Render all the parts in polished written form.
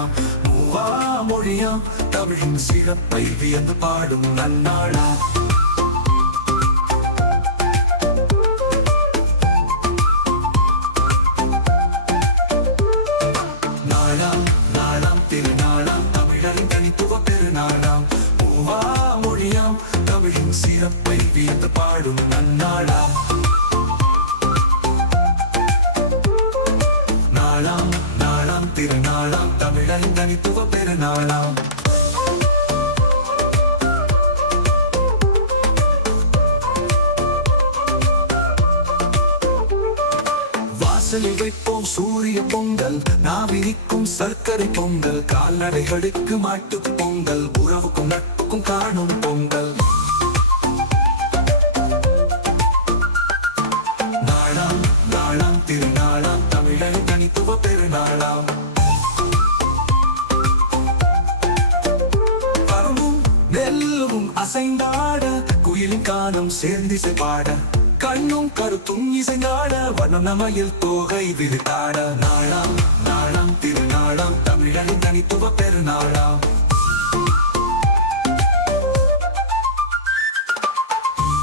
திருநாளாம் மூவா மொழியாம் தமிழின் சிறப்பை வியந்து பாடும் நன்னாளாம். நாளாம் நாளாம் திருநாளாம் தமிழரின் தனித்துவ பெருநாளாம் மூவா மொழியாம் தமிழின் சிறப்பை வியந்து பாடும் நன்னாளாம். நாளாம் நாளாம் திருநாளாம் தமிழரின் தனித்துவ பெருநாளாம். வாசலில் வைப்போம் சூரிய பொங்கல், நாவினிக்கும் சர்க்கரை பொங்கல், கால்நடைகளுக்கு மாட்டு பொங்கல், உறவுக்கும் நட்புக்கும் காணும் பொங்கல். நாளாம் நாளாம் திருநாளாம் தமிழரின் தனித்துவ பெருநாளாம். பருவும் நெல்லும் அசைந்தாட, குயிலின் கானம் சேர்ந்திசை பாட, கண்ணும் கருத்தும் இசைந்தாட, வண்ணமயில் தோகை விரித்தாட. நாளாம் நாளாம் திருநாளாம் தமிழரின் தனித்துவ பெருநாளாம்.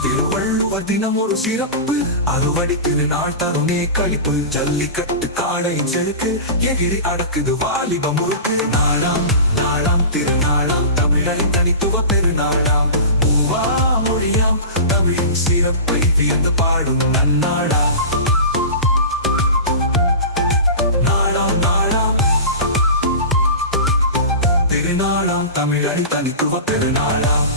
திருவள்ளுவர் தினம் ஒரு சிறப்பு, அறுவடை திருநாள் தருணே கழிப்பு, ஜல்லிக்கட்டு காளையின் செழுக்கு, எகிரி அடக்குது வாலிப முறுக்கு. நாளாம் நாளாம் திருநாளாம் தமிழரின் தனித்துவ பெருநாளாம் மூவா மொழியாம் தமிழின் சிறப்பை வியந்து பாடும் நன்னாளாம். நாளாம் நாளாம் திருநாளாம் தமிழரின் தனித்துவ பெருநாளாம்.